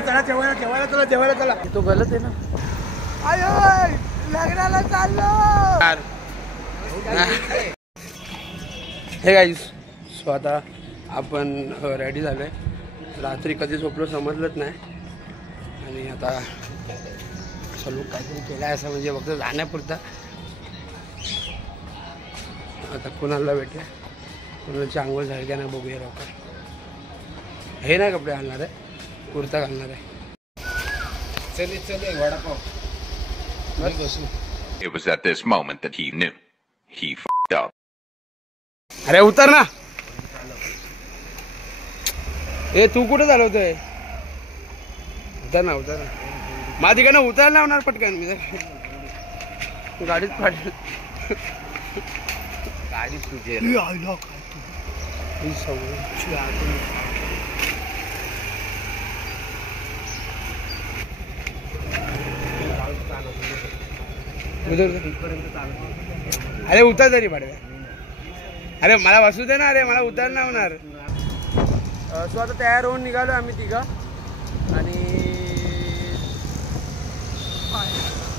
चला जेवायला चला तो गलत आहे ना. आयो लग्नाला चाललो. हे गाईस सो आता आपण रेडी झालोय. रात्री कधी झोपलो समजलंच नाही आणि आता असं लोक काहीतरी केलं आहे असं म्हणजे फक्त जाण्यापुरता. आता कुणाला भेटूया, कुणाची आंघोळ झाली का नाही बघूया. लवकर हे नाही कपडे घालणार आहे, कुर्ता घालणार आहे. चले vada pav. It was at this moment that he knew. He f***ed up. अरे उतर ना. ए तू कुठे चालवतोय? उतर ना माझी का ना उतर ना होणार पटकन. मी गाडीच पाडली. गाडीच तुझे अरे उतर तरी पाडव्या. अरे मला बसू दे ना. अरे मला उतर ना होणार. सो आता तयार होऊन निघालो आम्ही तिघं आणि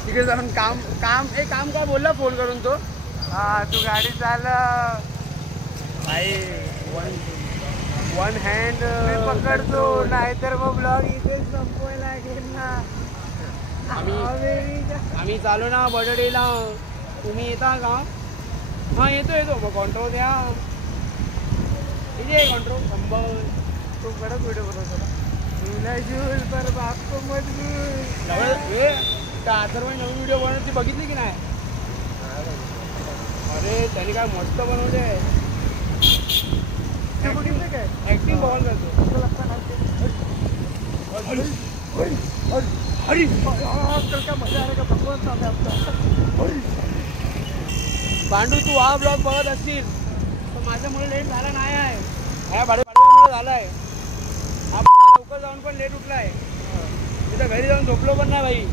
तिकडे जाऊन काम काय बोलला फोन करून तो. हा तू गाडी चालव भाई वन हँड मी पकडतो नाहीतर मग ब्लॉग इथे संपवायला लागेल ना. आम्ही चालू ना बडडेला. तुम्ही येता का? हां येतो मग कॉन्ट्रो द्या. इथे कॉन्ट्रो शंभर. तू कडक व्हिडिओ बनवतो झूल पर बाप को मत अथर्व नवीन व्हिडिओ बनवली बघितली की नाही? अरे त्याने काय मस्त बनवले. बघितलं काय ऍक्टिंग बघायला जातो. अरे आजकाल काय मजा आहे का भगवान साहेब आपला. पांडू तू हा ब्लॉग बघत असतील तर माझ्यामुळे लेट झाला नाही आहे. ह्या भाडव्यामुळे झालाय. हा लवकर जाऊन पण लेट उठलाय. तिथं घरी जाऊन झोपलो पण नाही भाई.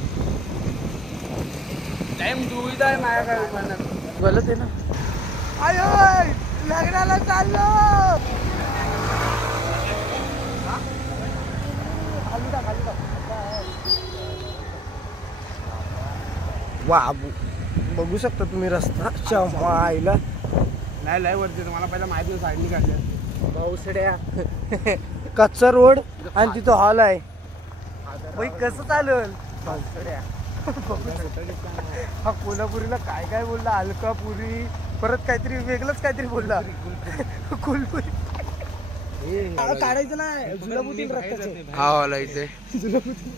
टाइम दुविधा आहे माझ्या काय म्हणणार. गलत आहे ना. आयो लग्नाला चाललो. वा बघू शकता तुम्ही रस्ता. आईला नाही लय वरती मला पहिला माहिती साईडनी काढलं. पावसड्या कच्चा रोड आणि तिथं हॉल आहे. बाई कसं चालेल पावसड्या. हा कोल्हापुरीला काय बोलला. अलकापुरी परत काहीतरी वेगळंच काहीतरी बोलला. कोल्हापुरी काढायचं नाही. जुलाबुद्दीन रस्त्याचे हा हॉल इथे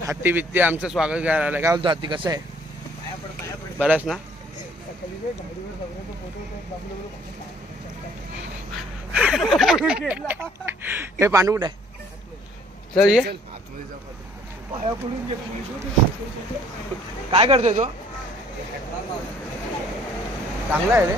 हत्ती बित्ती आमचं स्वागत करायला आलं. काय बोलतो हत्ती कसं आहे? बरंच ना. हे पांडू कुठे आहे? चल ये. काय करतोय तो? चांगला आहे रे.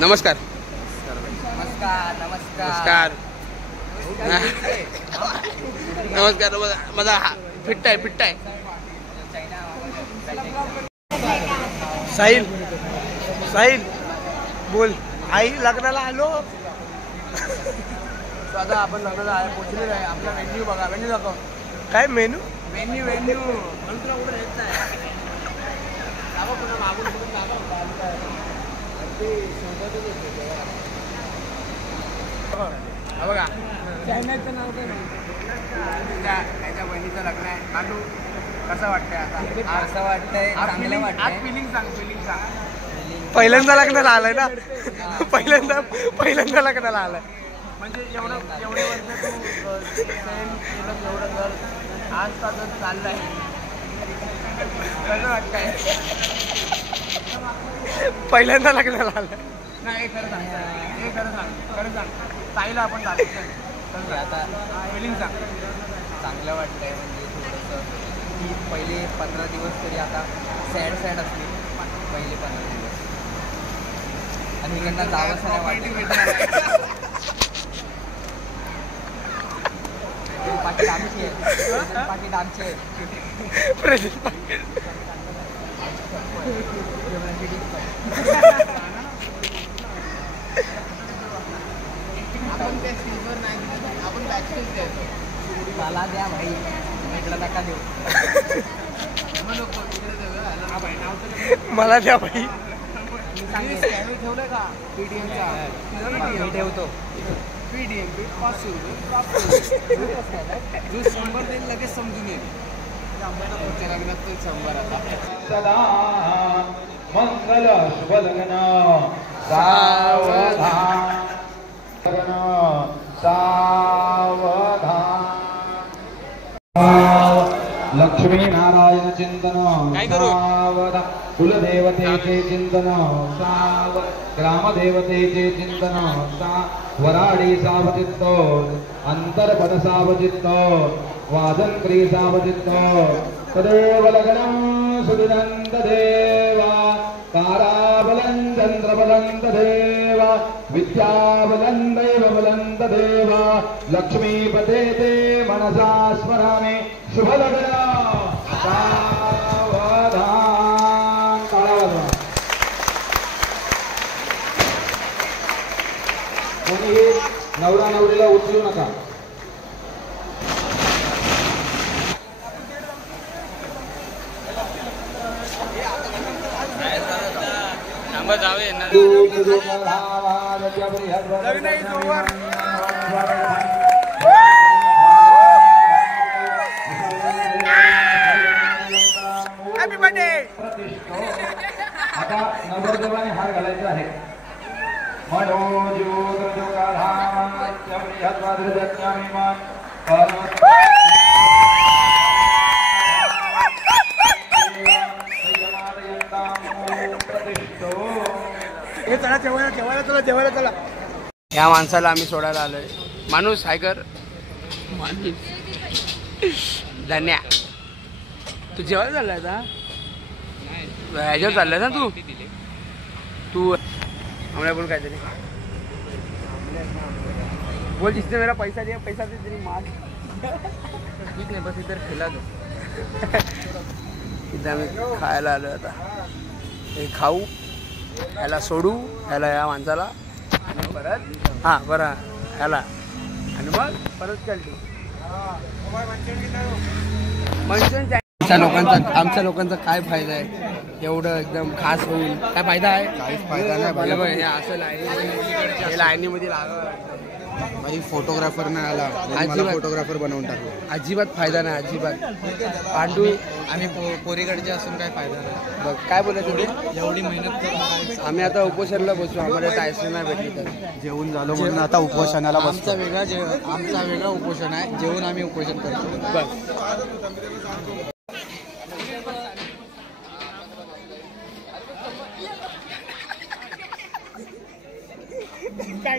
नमस्कार. नमस्कार. नमस्कार. माझा फिट्ट आहे. साहिल बोल. आई लग्नाला आलो. आता आपण लग्नाला पोचलेलो आहे. आपला वेन्यू बघा. वेन्यू दाखव. काय मेनू? वेन्यू तुला कुठे येत नाही. पुन्हा मागून बघा चॅनलचं नाव त्याच्या बहिणीचं लग्न आहे. मांडू कसं वाटतंय आता? असं वाटतंय चांगलं वाटतंय. फिलिंग सांग. पहिल्यांदा लग्नाला आलाय ना. पहिल्यांदा लग्नाला आलाय म्हणजे एवढे वर्ष तू एवढं घर आज तास चाललंय. कसं वाटतंय? पहिल्यांदा लग्नाला आलाय. नाही खरं सांग. ताईला आपण दाखवतो. आता फिलिंग सांग. चांगलं वाटतंय. म्हणजे थोडंसं की पहिले 15 दिवस तरी आता सॅड असते. पहिले 15 दिवस आणि इकडनं जावंच नाही वाटत. पाकिट आमची आहे. मला द्या भाई, इकडं नका देऊ. मला द्या भाई. ठेवलंय का PTMचा? मी ठेवतो. PTM 500 रुपये प्राप्त होईल. जो 100 देईल लगेच समजून येईल. लग्नात ते 100 आता. सदा मंगल शुभ लग्न सावधान लग्न सावधान. लक्ष्मी नारायण चिंतन सावधान. कुलदेवतेचे चिंतन ग्रामदेवतेचे चिंतन वराडी सावचित्त अंतर्पद सावचित्त वादन क्री सावचित्त. तदेव लग्नं सुदिनं तदेवा ताराबलं चंद्रबलं तदेव विद्याबलं दैवबलं तदेव लक्ष्मीपते ते मनसा स्मरामि. शुभलग्न सावधान. काळावाजवा. कोणीही नवरा नवरीला उचलू नका. आता नवरदेवाने हार घालायचा आहे. चला जेवायला चला. या माणसाला आम्ही सोडायला आलोय. माणूस हाय कर. माणूस धन्या, तू जेवायला चाललाय आता? ह्याच्यावर चाललाय ना तू? आम्हाला बोल काहीतरी बोल. जिसने मेरा पैसा दिया पैसा दे तेरी मार. ठीक नाही, बस इतर खेळा दो. इथं आम्ही खायला आलो. आता हे खाऊ, ह्याला सोडू, ह्याला या माणसाला आणि परत हां बरं ह्याला आणि मग परत चालतो. आमच्या लोकांचा काय फायदा आहे? एवढं एकदम खास होईल काय फायदा आहे? काहीच फायदा नाही. हे असं लाईनीमध्ये लागलं. माझी फोटोग्राफर नाही आला, अजिबात फोटोग्राफर बनवून टाकलो. अजिबात फायदा नाही. अजिबात पांडू आम्ही पोरीकडचे असून काय फायदा नाही. बघ काय बोलायचं ते. एवढी मेहनत करून आम्ही आता उपोषणला बसू. आम्हाला टायसन नाही भेटली तर जेवून झालो म्हणून आता उपोषणाला आमचा वेगळा उपोषण आहे. जेवून आम्ही उपोषण करतो. बस. काय